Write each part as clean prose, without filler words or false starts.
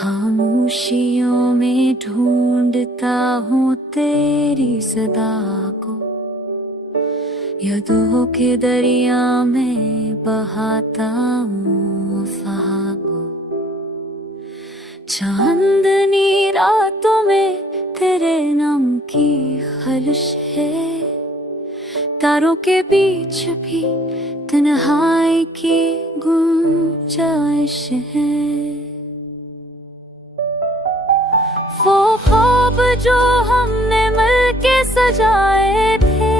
खामोशियों में ढूंढता हूँ तेरी सदा को, यादों के दरिया में बहाता हूँ वफा को। चांदनी रातों में तेरे नाम की खलिश है, तारों के बीच भी तन्हाई की गुंजाइश है। वो ख्वाब जो हमने मिलके सजाए थे,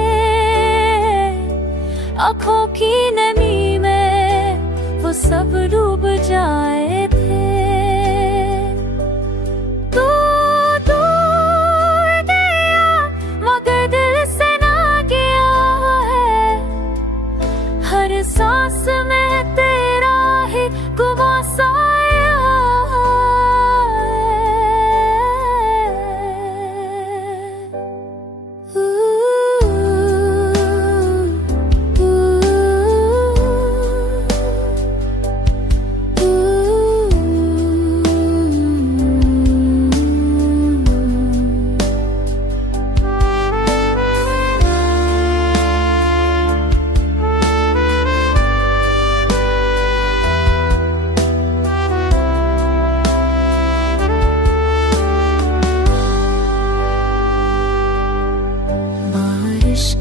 आँखों की नमी में वो सब डूब जाए थे। तू दूर गया मगर दिल से ना गया है, हर सांस में तेरा ही गुमासा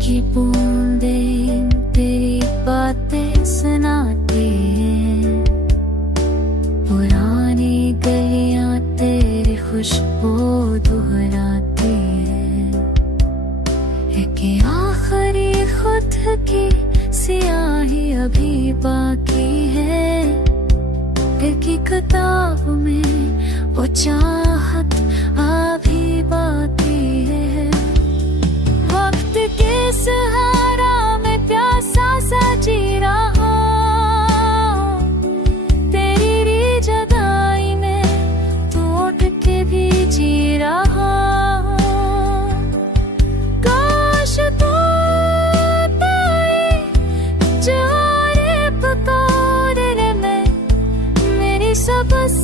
की बूंदें तेरी बातें सुनाते हैं, पुरानी गलियां तेरी खुशबू दोहराती है कि आखिरी खुद की सियाही अभी बाकी है। दिल की किताब में वो चाहत अभी बाकी है। वक्त के सहारा में प्यासा सा जी रहा, तेरी जगाई में तू उठ के भी जी रहा। काश तू तारीफ तोड़ने में मेरी सबसे